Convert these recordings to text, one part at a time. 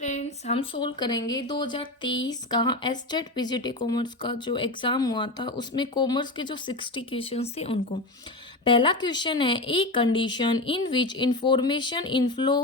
Friends, हम solve करेंगे 2023 का एस्टेट पीजीटी कॉमर्स का जो एग्ज़ाम हुआ था उसमें कॉमर्स के जो 60 क्वेश्चंस थे उनको। पहला क्वेश्चन है, a condition in which information inflow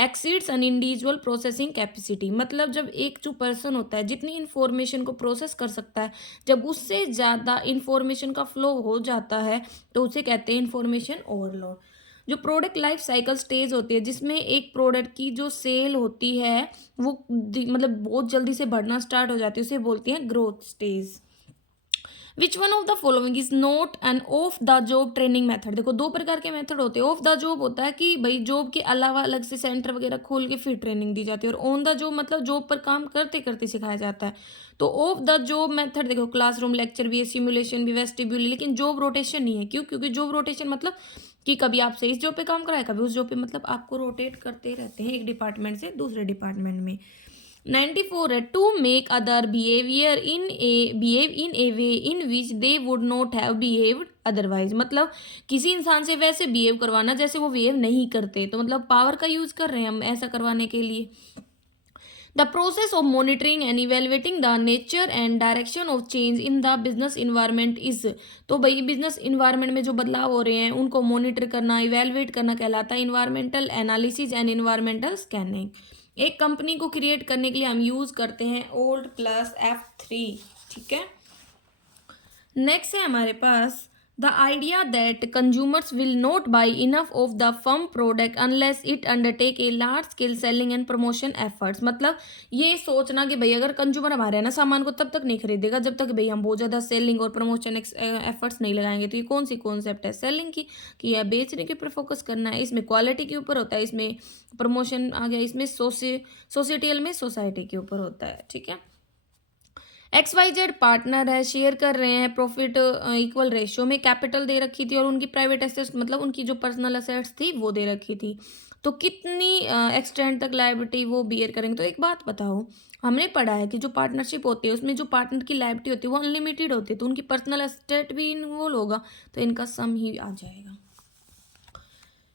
exceeds an individual processing capacity. मतलब जब एक जो पर्सन होता है जितनी इंफॉर्मेशन को प्रोसेस कर सकता है, जब उससे ज़्यादा इंफॉर्मेशन का फ्लो हो जाता है तो उसे कहते हैं इंफॉर्मेशन ओवरलोड। जो प्रोडक्ट लाइफ साइकिल स्टेज होती है जिसमें एक प्रोडक्ट की जो सेल होती है वो मतलब बहुत जल्दी से बढ़ना स्टार्ट हो जाती है, उसे बोलती हैं growth stage. Which one of the following is not an of the job training method. देखो दो प्रकार के मेथड होते हैं। ऑफ द जॉब होता है कि भाई जॉब के अलावा अलग से सेंटर वगैरह खोल के फिर ट्रेनिंग दी जाती है, और ऑन द जॉब मतलब जॉब पर काम करते करते सिखाया जाता है। तो ऑफ द जॉब मेथड देखो क्लासरूम लेक्चर भी है, सिमुलेशन भी, वेस्टिब्यूल, लेकिन जॉब रोटेशन नहीं है। क्यों? क्योंकि जॉब रोटेशन मतलब कि कभी आपसे इस जॉब पे काम कराए, कभी उस जॉब पे, मतलब आपको रोटेट करते रहते हैं एक डिपार्टमेंट से दूसरे डिपार्टमेंट में। 94 है, to make other behave in a way in which they would not have behaved otherwise. मतलब किसी इंसान से वैसे बिहेव करवाना जैसे वो बिहेव नहीं करते, तो मतलब पावर का यूज कर रहे हैं हम ऐसा करवाने के लिए। The process of monitoring and evaluating the nature and direction of change in the business environment is. तो भाई बिजनेस इन्वायरमेंट में जो बदलाव हो रहे हैं उनको मॉनिटर करना, इवेलुएट करना कहलाता है environmental analysis and environmental scanning. एक कंपनी को क्रिएट करने के लिए हम यूज करते हैं ओल्ड प्लस F3। ठीक है, नेक्स्ट है हमारे पास the idea that consumers will not buy enough of the firm product unless it undertake a large scale selling and promotion efforts. मतलब ये सोचना कि भाई अगर कंज्यूमर हमारे ना सामान को तब तक नहीं खरीदेगा जब तक भाई हम बहुत ज़्यादा सेलिंग और प्रमोशन एफर्ट्स नहीं लगाएंगे। तो ये कौन सी कॉन्सेप्ट है सेलिंग की, कि यह बेचने के ऊपर फोकस करना है, इसमें क्वालिटी के ऊपर होता है, इसमें प्रमोशन आ गया, इसमें सोसाइटियल में सोसाइटी के ऊपर होता है। ठीक है, XYZ पार्टनर है, शेयर कर रहे हैं, प्रॉफिट इक्वल रेशियो में, कैपिटल दे रखी थी और उनकी प्राइवेट एसेट्स मतलब उनकी जो पर्सनल एसेट्स थी वो दे रखी थी। तो कितनी एक्सटेंड तक लायबिलिटी वो बियर करेंगे। तो एक बात बताओ, हमने पढ़ा है कि जो पार्टनरशिप होती है उसमें जो पार्टनर की लायबिलिटी होती है वो अनलिमिटेड होती है, तो उनकी पर्सनल एसेट भी इन्वॉल्व होगा, तो इनका सम ही आ जाएगा।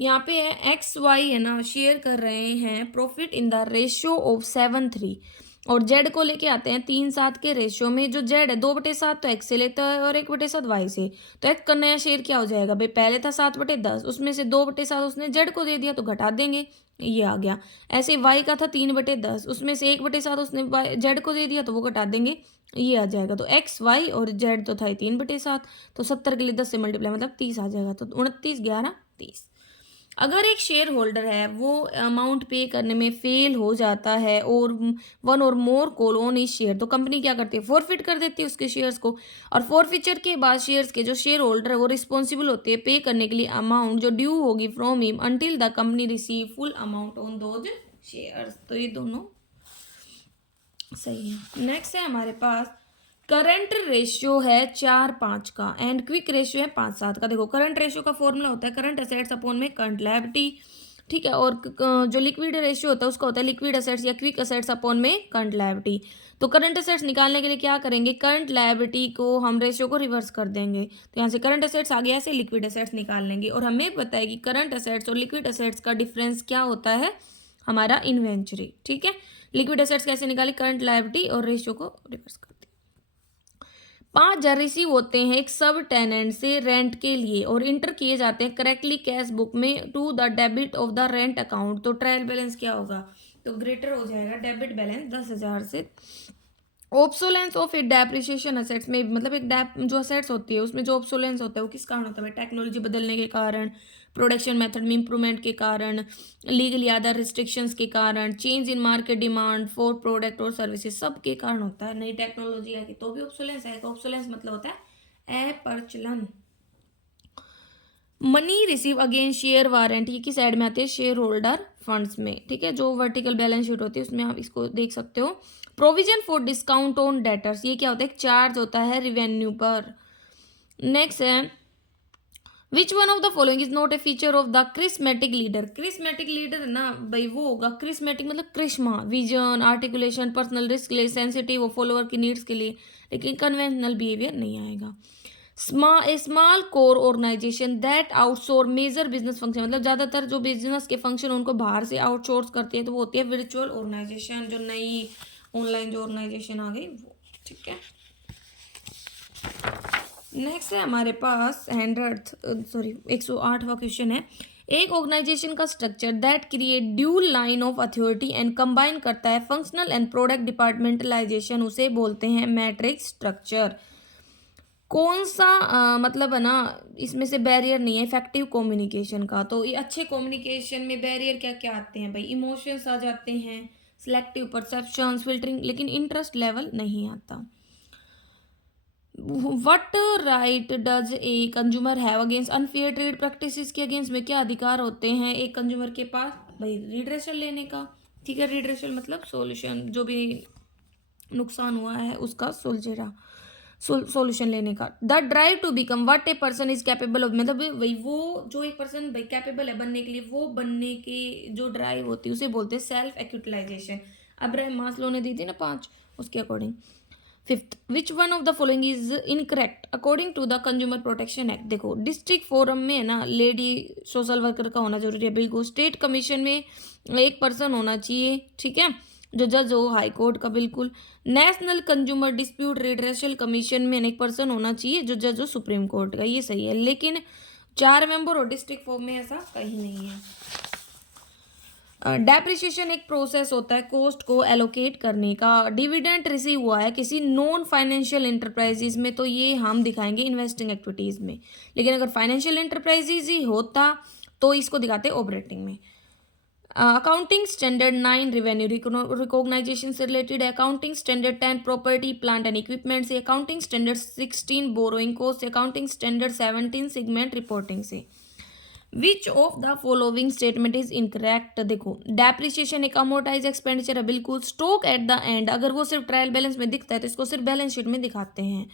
यहाँ पे है XY है ना, शेयर कर रहे हैं profit in the ratio of 7:3, और जेड को लेके आते हैं 3:7 के रेशियो में। जो जेड है 2/7 तो एक्स से लेता है और 1/7 वाई से। तो एक्स का नया शेयर क्या हो जाएगा भाई, पहले था 7/10, उसमें से 2/7 उसने जेड को दे दिया तो घटा देंगे, ये आ गया। ऐसे वाई का था 3/10, उसमें से 1/7 उसने जेड को दे दिया तो वो घटा देंगे, ये आ जाएगा। तो एक्स वाई और जेड तो था ही 3/7, तो 70 के लिए 10 से मल्टीप्लाई मतलब 30 आ जाएगा। तो 29 11 30। अगर एक शेयर होल्डर है वो अमाउंट पे करने में फेल हो जाता है और वन और मोर कॉल ऑन इस शेयर, तो कंपनी क्या करती है, फॉरफिट कर देती है उसके शेयर्स को। और फॉरफिचर के बाद शेयर्स के जो शेयर होल्डर है वो रिस्पॉन्सिबल होते हैं पे करने के लिए अमाउंट जो ड्यू होगी from him until the company receive full amount on those shares. तो ये दोनों सही है। नेक्स्ट है हमारे पास करंट रेशियो है 4:5 का एंड क्विक रेशियो है 5:7 का। देखो करंट रेशियो का फॉर्मूला होता है करंट एसेट्स अपॉन में करंट लायबिलिटी। ठीक है, और जो लिक्विड रेशियो होता है उसका होता है लिक्विड एसेट्स या क्विक एसेट्स अपॉन में करंट लायबिलिटी। तो करंट एसेट्स निकालने के लिए क्या करेंगे, करंट लायबिलिटी को हम रेशियो को रिवर्स कर देंगे, तो यहाँ से करंट एसेट्स आ गया, ऐसे लिक्विड एसेट्स निकाल लेंगे। और हमें पता है कि करंट एसेट्स और लिक्विड एसेट्स का डिफरेंस क्या होता है, हमारा इन्वेंटरी। ठीक है, लिक्विड एसेट्स कैसे निकाले, करंट लायबिलिटी और रेशियो को रिवर्स कर। 5,000 रिसीव होते हैं एक सब टेनेंट से रेंट के लिए और इंटर किए जाते हैं करेक्टली कैश बुक में to the debit of the rent account. तो ट्रायल बैलेंस क्या होगा, तो ग्रेटर हो जाएगा डेबिट बैलेंस 10,000 से। Obsolescence of A depreciation assets में, मतलब एक डेप जो असेट्स होती है उसमें जो ऑब्सोलेंस होता है वो किस कारण होता है, टेक्नोलॉजी बदलने के कारण, प्रोडक्शन मेथड में इंप्रूवमेंट के कारण, लीगली अदर रिस्ट्रिक्शंस के कारण, change in market demand for product और सर्विसेज, सब के कारण होता है। नई टेक्नोलॉजी आएगी तो भी ऑब्सोलेंस आएगा। ऑब्सोलेंस मतलब होता है अप्रचलन। Money receive again share warrant, ये किस साइड में आते हैं, शेयर होल्डर फंड्स में। ठीक है, जो वर्टिकल बैलेंस शीट होती है उसमें आप इसको देख सकते हो। Provision for discount on debtors, ये क्या होता है, एक चार्ज होता है रिवेन्यू पर। नेक्स्ट है which one of the following is not a feature of the charismatic leader. Charismatic leader ना भाई वो होगा, क्रिस्मेटिक मतलब charisma, vision, articulation, personal risk ले, सेंसिटिव, फॉलोअर की नीड्स के लिए, लेकिन कन्वेंशनल बिहेवियर नहीं आएगा। Small core organisation that outsource major business function, मतलब ज़्यादातर जो बिजनेस के फंक्शन उनको बाहर से आउटसोर्स करते हैं, तो वो होती है वर्चुअल ऑर्गेनाइजेशन, जो नई ऑनलाइन जो ऑर्गेनाइजेशन आ गई वो। ठीक है, नेक्स्ट है हमारे पास 108वां क्वेश्चन है। एक ऑर्गेनाइजेशन का structure that create dual line of authority and combine करता है फंक्शनल एंड प्रोडक्ट डिपार्टमेंटलाइजेशन, उसे बोलते हैं मैट्रिक्स स्ट्रक्चर। कौन सा मतलब है ना, इसमें से बैरियर नहीं है इफेक्टिव कम्युनिकेशन का। तो ये अच्छे कम्युनिकेशन में बैरियर क्या क्या आते हैं भाई, इमोशंस आ जाते हैं, सिलेक्टिव परसेप्शंस, फिल्टरिंग, लेकिन इंटरेस्ट लेवल नहीं आता। What right does a consumer have against unfair trade practices के अगेंस्ट में क्या अधिकार होते हैं एक कंज्यूमर के पास भाई, रिड्रेसल लेने का। ठीक है, रिड्रेसल मतलब सॉल्यूशन, जो भी नुकसान हुआ है उसका सुलझेरा सॉल्यूशन लेने का। The drive to become what a person is capable of, मतलब भाई वो जो एक पर्सन भाई कैपेबल है बनने के लिए, वो बनने की जो ड्राइव होती है उसे बोलते हैं सेल्फ एक्यूटिलाइजेशन। अब्राहम मास्लो ने दी थी ना 5, उसके according. Fifth, which one of the following is incorrect according to the consumer protection act. देखो, डिस्ट्रिक्ट फोरम में है ना लेडी सोशल वर्कर का होना जरूरी है, बिल्कुल। स्टेट कमीशन में एक पर्सन होना चाहिए, ठीक है, जो जज हो हाई कोर्ट का, बिल्कुल। National consumer dispute redressal commission में एक पर्सन होना चाहिए जो जज हो सुप्रीम कोर्ट का, ये सही है। लेकिन 4 मेंबर और डिस्ट्रिक्ट फोरम में ऐसा कहीं नहीं है। डेप्रिसिएशन एक प्रोसेस होता है कॉस्ट को एलोकेट करने का। डिविडेंड रिसीव हुआ है किसी नॉन फाइनेंशियल इंटरप्राइजेज में, तो ये हम दिखाएंगे इन्वेस्टिंग एक्टिविटीज में। लेकिन अगर फाइनेंशियल इंटरप्राइजेज ही होता तो इसको दिखाते ऑपरेटिंग में। अकाउंटिंग स्टैंडर्ड 9 रेवेन्यू रिकॉग्नाइजेशन से रिलेटेड है। Accounting standard 10 property plant and equipment से। अकाउंटिंग स्टैंडर्ड 16 बोरोइंग कॉस्ट से। अकाउंटिंग स्टैंडर्ड 17 सेगमेंट रिपोर्टिंग से। विच of the following statement is incorrect. देखो, डेप्रिसिएशन एक अमोर्टाइज एक्सपेंडिचर है, बिल्कुल। स्टॉक एट द एंड, अगर वो सिर्फ ट्रायल बैलेंस में दिखता है तो इसको सिर्फ बैलेंस शीट में दिखाते हैं।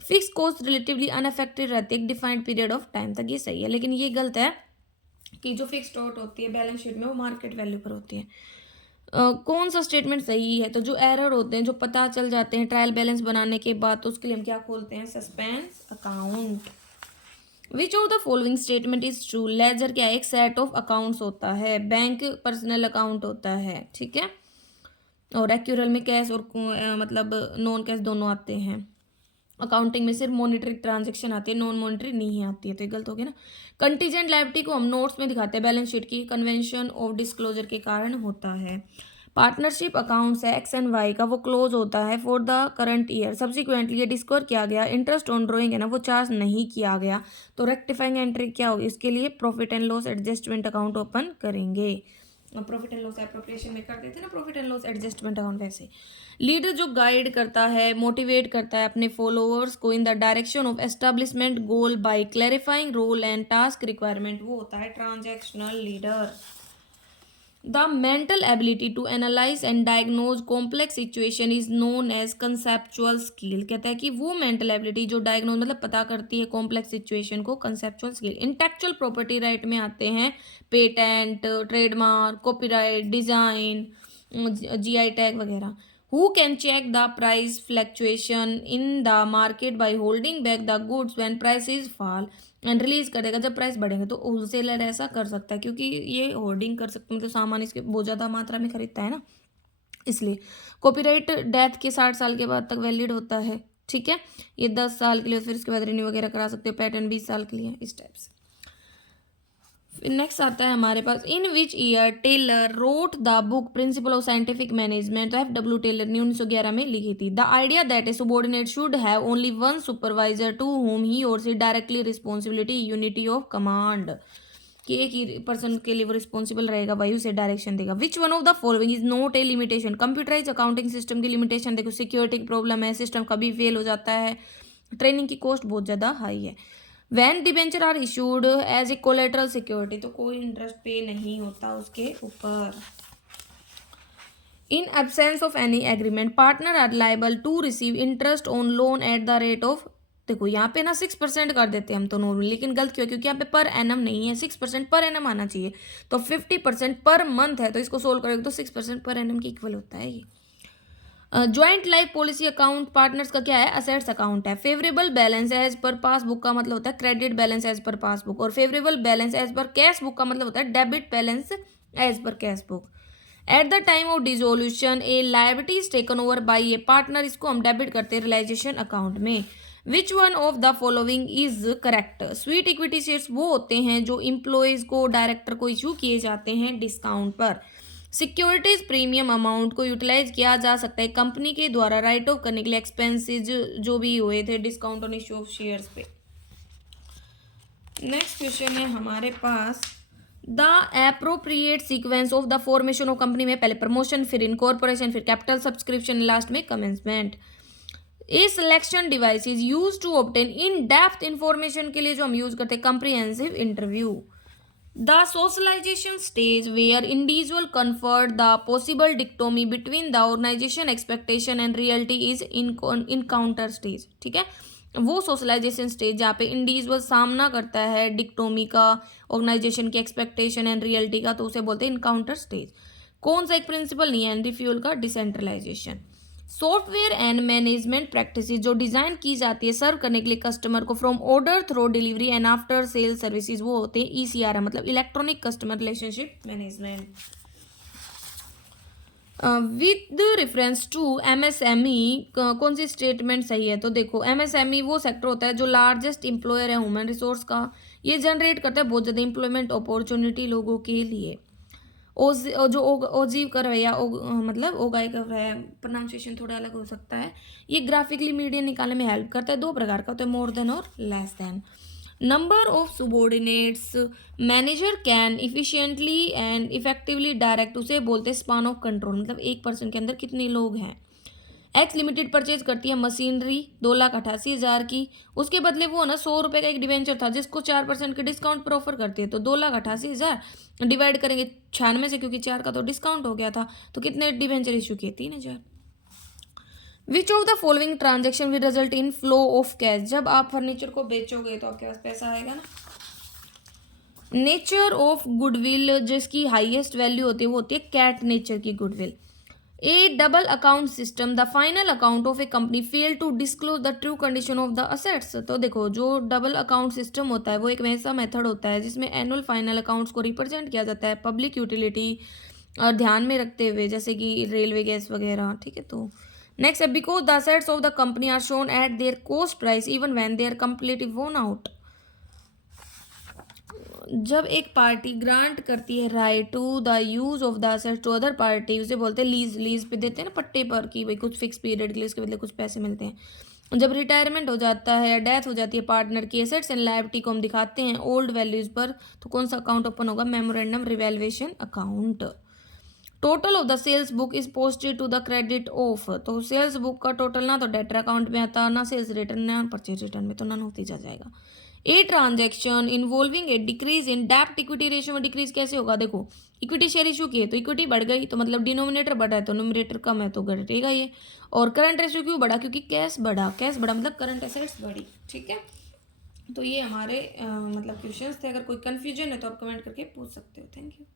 फिक्स कॉस्ट रिलेटिवली अनअफेक्टेड रहती है एक डिफाइंड पीरियड ऑफ टाइम तक, ये सही है। लेकिन ये गलत है कि जो फिक्स कॉस्ट होती है बैलेंस शीट में वो मार्केट वैल्यू पर होती है। कौन सा स्टेटमेंट सही है, तो जो एरर होते हैं जो पता चल जाते हैं ट्रायल बैलेंस बनाने के बाद, तो उसके लिए हम क्या खोलते हैं, suspense account. Which of the following statement is true. Ledger क्या है, एक सेट ऑफ अकाउंट्स होता है। बैंक पर्सनल अकाउंट होता है, ठीक है। और एक्यूरल में कैश और मतलब नॉन कैश दोनों आते हैं। अकाउंटिंग में सिर्फ मॉनिटरी ट्रांजेक्शन आती है, नॉन मॉनिटरी नहीं आती है, तो ये गलत हो गया ना। कंटीजेंट लायबिलिटी को हम नोट्स में दिखाते हैं, बैलेंस शीट की कन्वेंशन ऑफ डिस्क्लोजर के कारण होता है। पार्टनरशिप अकाउंट्स है एक्स एंड वाई का, वो क्लोज होता है for the current year. Subsequently ये डिस्कवर किया गया। इंटरेस्ट ऑन ड्रॉइंग है ना, वो चार्ज नहीं किया गया, तो रेक्टिफाइंग एंट्री क्या होगी, इसके लिए profit and loss adjustment account open करेंगे। प्रॉफिट एंड लॉस एप्रोप्रिएशन में करते थे ना profit and loss adjustment account, वैसे। लीडर जो गाइड करता है, मोटिवेट करता है अपने फॉलोअर्स को in the direction of establishment goal by clarifying role and task requirement, वो होता है transactional leader. The mental ability to analyse and diagnose complex situation is known as conceptual skill. कहता है कि वो मेंटल एबिलिटी जो diagnose मतलब पता करती है कॉम्प्लेक्स सिचुएशन को, conceptual skill. Intellectual property right में आते हैं patent, trademark, copyright, design, GI tag वगैरह। Who can check the price fluctuation in the market by holding back the goods when prices fall and release कर देगा जब price बढ़ेगा। तो wholesaler ऐसा कर सकता है क्योंकि ये होर्डिंग कर सकते, मतलब सामान इसके बहुत ज़्यादा मात्रा में खरीदता है ना, इसलिए। कॉपीराइट डेथ के 60 साल के बाद तक वैलिड होता है, ठीक है। ये 10 साल के लिए, फिर इसके बाद रिन्यू वगैरह करा सकते हो। पैटर्न 20 साल के लिए, इस टाइप से। नेक्स्ट आता है हमारे पास, in which year Taylor wrote the book principle of scientific management. तो F.W. टेलर ने 1911 में लिखी थी। The idea that a subordinate should have only one supervisor to whom he और see directly responsibility, unity of command, कि एक ही person के लिए वो रिस्पॉन्सिबल रहेगा, वही उसे डायरेक्शन देगा। Which one of the following is not a limitation. Computerise accounting system की लिमिटेशन देखो, सिक्योरिटी की प्रॉब्लम है, सिस्टम कभी फेल हो जाता है, ट्रेनिंग की कॉस्ट बहुत ज़्यादा हाई है। When debenture are issued as a collateral security, तो कोई इंटरेस्ट पे नहीं होता उसके ऊपर। In absence of any agreement partner are liable to receive interest on loan at the rate of, देखो यहाँ पे ना 6% कर देते हैं हम तो नॉर्मली, लेकिन गलत क्यों, क्योंकि यहाँ पे पर एनम नहीं है, 6% पर एनम आना चाहिए। तो 50% पर मंथ है, तो इसको सोल्व करेंगे तो 6% पर एनम की इक्वल होता है ये। Joint life policy account partners का क्या है, असेट्स अकाउंट है। Favourable balance as per passbook का मतलब होता है credit balance as per passbook, और favourable balance as per cash book का मतलब होता है debit balance as per cash book. At the time of dissolution a liability is taken over by a partner, इसको हम डेबिट करते हैं realisation account में। Which one of the following is correct. Sweet equity shares वो होते हैं जो employees को, डायरेक्टर को इशू किए जाते हैं डिस्काउंट पर। सिक्योरिटीज प्रीमियम अमाउंट को यूटिलाइज किया जा सकता है कंपनी के द्वारा राइट ऑफ करने के लिए एक्सपेंसेस जो भी हुए थे discount on issue of shares पे। नेक्स्ट क्वेश्चन है हमारे पास, the appropriate sequence of the formation of company में पहले प्रमोशन, फिर इनकॉर्पोरेशन, फिर कैपिटल सब्सक्रिप्शन, लास्ट में commencement. A selection device is use to obtain in depth information के लिए जो हम यूज करते हैं comprehensive interview. The socialisation stage where individual confront the possible dichotomy between the organisation expectation and reality is encounter stage. ठीक है, वो socialisation stage जहाँ पे इंडिविजुअल सामना करता है डिक्टोमी का, ऑर्गेनाइजेशन की एक्सपेक्टेशन एंड रियलिटी का, तो उसे बोलते हैं इनकाउंटर स्टेज। कौन सा एक प्रिंसिपल नहीं है एंटी फ्यूल का, decentralisation. Software and management practices जो डिजाइन की जाती है सर्व करने के लिए कस्टमर को from order through delivery and after sale services, वो होते हैं ईसीआर, मतलब electronic customer relationship management. With reference to MSME कौन सी स्टेटमेंट सही है, तो देखो एमएसएमई वो सेक्टर होता है जो लार्जेस्ट एम्प्लॉयर है ह्यूमन रिसोर्स का, ये जनरेट करता है बहुत ज़्यादा एम्प्लॉयमेंट अपॉर्चुनिटी लोगों के लिए। जो ओजीव कर रहा है मतलब ओगाई कर रहा है, प्रोनाउंसिएशन थोड़ा अलग हो सकता है। ये ग्राफिकली मीडियन निकालने में हेल्प करता है, दो प्रकार का होता है, मोर देन और less than. Number of subordinates manager can efficiently and effectively direct, उसे बोलते हैं स्पान ऑफ कंट्रोल, मतलब एक पर्सन के अंदर कितने लोग हैं। एक्स लिमिटेड परचेज करती है मशीनरी 2,88,000 की, उसके बदले वो ना 100 रुपये का एक डिवेंचर था जिसको 4% के डिस्काउंट पर ऑफर करती है, तो 2,88,000 डिवाइड करेंगे 96 से, क्योंकि 4 का तो डिस्काउंट हो गया था, तो कितने डिवेंचर इशू किए, 3,000। विच of the following transaction will result in flow of cash, जब आप फर्नीचर को बेचोगे तो आपके पास पैसा आएगा ना। नेचर ऑफ गुडविल जिसकी हाईएस्ट वैल्यू होती है वो होती है कैट नेचर की goodwill. A double account system the final account of a company fail to disclose the true condition of the assets, तो देखो जो डबल अकाउंट सिस्टम होता है वो एक ऐसा मेथड होता है जिसमें एनुअल फाइनल अकाउंट्स को रिप्रेजेंट किया जाता है पब्लिक यूटिलिटी और ध्यान में रखते हुए, जैसे कि रेलवे गैस वगैरह। ठीक है, तो नेक्स्ट है because the assets of the company are shown at their cost price even when they are completely worn out. जब एक पार्टी ग्रांट करती है right to the use of the asset to other party, उसे बोलते हैं lease. Lease पे देते हैं ना पट्टे पर कि भाई कुछ फिक्स पीरियड के लिए उसके बदले कुछ पैसे मिलते हैं। जब रिटायरमेंट हो जाता है या डेथ हो जाती है पार्टनर की, एसेट्स एंड लायबिलिटी को हम दिखाते हैं ओल्ड वैल्यूज पर, तो कौन सा अकाउंट ओपन होगा, memorandum revaluation account. Total of the sales book is posted to the credit of, तो सेल्स बुक का टोटल ना तो डेटर अकाउंट में आता, ना सेल्स रिटर्न, ना परचेज रिटर्न में, तो नन होती जा जाएगा। A transaction involving a decrease in डेप्ट इक्विटी रेशियो में डिक्रीज कैसे होगा, देखो इक्विटी शेयर इशू की है तो इक्विटी बढ़ गई, तो मतलब डिनोमिनेटर बढ़ा है तो न्यूमरेटर कम है तो घटेगा ये। और करंट रेशियो क्यों बढ़ा, क्योंकि कैश बढ़ा, कैश बढ़ा मतलब करंट एसेट्स बढ़ी। ठीक है, तो ये हमारे मतलब क्वेश्चंस थे। अगर कोई कन्फ्यूजन है तो आप कमेंट करके पूछ सकते हो। Thank you.